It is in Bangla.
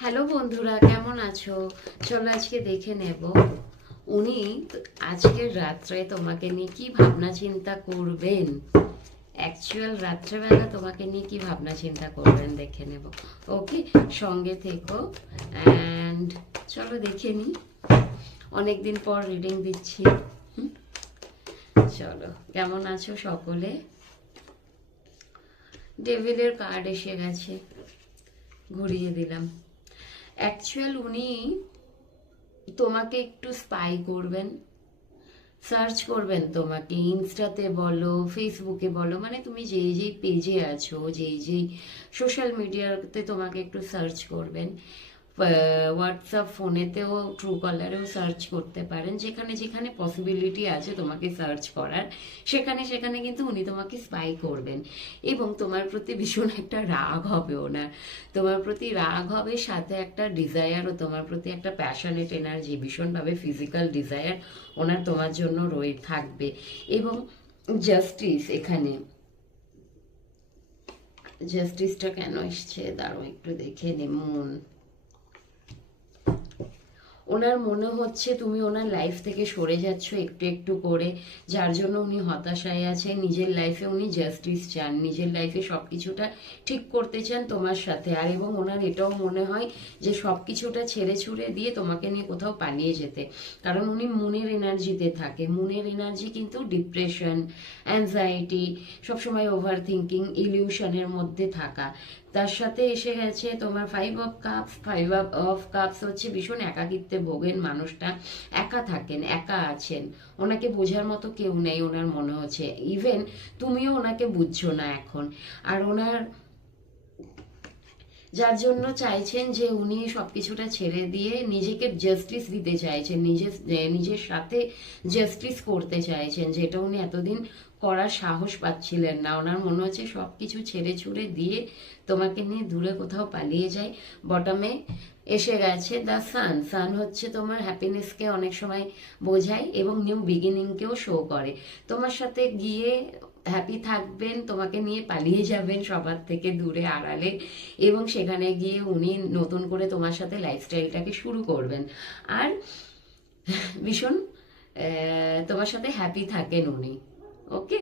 হ্যালো বন্ধুরা, কেমন আছো? চলো আজকে দেখে নেব উনি আজকের রাত্রে তোমাকে নিয়ে কি ভাবনা চিন্তা করবেন। অ্যাকচুয়াল রাত্রেবেলা তোমাকে নিয়ে কি ভাবনা চিন্তা করবেন দেখে নেব। ওকে, সঙ্গে থেকো অ্যান্ড চলো দেখে নিই। অনেকদিন পর রিডিং দিচ্ছি। হুম, চলো, কেমন আছো সকলে? ডেভিলের কার্ড এসে গেছে, ঘুরিয়ে দিলাম। অ্যাকচুয়াল উনি তোমাকে একটু স্পাই করবেন, সার্চ করবেন তোমাকে, ইনস্টাতে বলো, ফেসবুকে বলো, মানে তুমি যেই যেই পেজে আছো, যেই যেই সোশ্যাল মিডিয়াতে তোমাকে একটু সার্চ করবেন। হোয়াটসঅ্যাপ ফোনেতেও, ট্রু কলারেও সার্চ করতে পারেন, যেখানে যেখানে পসিবিলিটি আছে তোমাকে সার্চ করার, সেখানে সেখানে কিন্তু উনি তোমাকে স্পাই করবেন। এবং তোমার প্রতি ভীষণ একটা রাগ হবে ওনার, তোমার প্রতি রাগ হবে, সাথে একটা ডিজায়ারও, তোমার প্রতি একটা প্যাশনেট এনার্জি, ভীষণভাবে ফিজিক্যাল ডিজায়ার ওনার তোমার জন্য রয়ে থাকবে। এবং জাস্টিস, এখানে জাস্টিসটা কেন এসছে দাঁড়াও একটু দেখে নে। মন, ওনার মনে হচ্ছে তুমি ওনার লাইফ থেকে সরে যাচ্ছ একটু একটু করে, যার জন্য উনি হতাশায় আছে। নিজের লাইফে উনি জাস্টিস চান, নিজের লাইফে সবকিছুটা ঠিক করতে চান তোমার সাথে। আর এবং ওনার এটাও মনে হয় যে সবকিছুটা ছেড়ে ছুড়ে দিয়ে তোমাকে নিয়ে কোথাও পালিয়ে যেতে, কারণ উনি মুনের এনার্জিতে থাকে। মুনের এনার্জি কিন্তু ডিপ্রেশন, অ্যাংজাইটি, সবসময় ওভার থিঙ্কিং, ইলিউশনের মধ্যে থাকা। তার সাথে এসে গেছে তোমার ফাইভ অফ কাপস হচ্ছে ভীষণ একাকিত্বে ভোগেন মানুষটা, একা থাকেন, একা আছেন, ওনাকে বোঝার মতো কেউ নেই ওনার মনে হচ্ছে। ইভেন তুমিও ওনাকে বুঝছো না এখন। আর ওনার, যার জন্য চাইছেন যে উনি সবকিছুটা ছেড়ে দিয়ে নিজেকে জাস্টিস দিতে চাইছেন, নিজের সাথে জাস্টিস করতে চাইছেন, যেটা উনি এতদিন করার সাহস পাচ্ছিলেন না। ওনার মনে হচ্ছে সবকিছু ছেড়ে ছুড়ে দিয়ে তোমাকে নিয়ে দূরে কোথাও পালিয়ে যায়। বটমে এসে গেছে দ্য সান। সান হচ্ছে তোমার হ্যাপিনেসকে অনেক সময় বোঝায় এবং নিউ বিগিনিংকেও শো করে। তোমার সাথে গিয়ে হ্যাপি থাকবেন, তোমাকে নিয়ে পালিয়ে যাবেন সবার থেকে দূরে, আড়ালে, এবং সেখানে গিয়ে উনি নতুন করে তোমার সাথে লাইফস্টাইলটাকে শুরু করবেন। আর ভীষণ তোমার সাথে হ্যাপি থাকেন উনি। ওকে।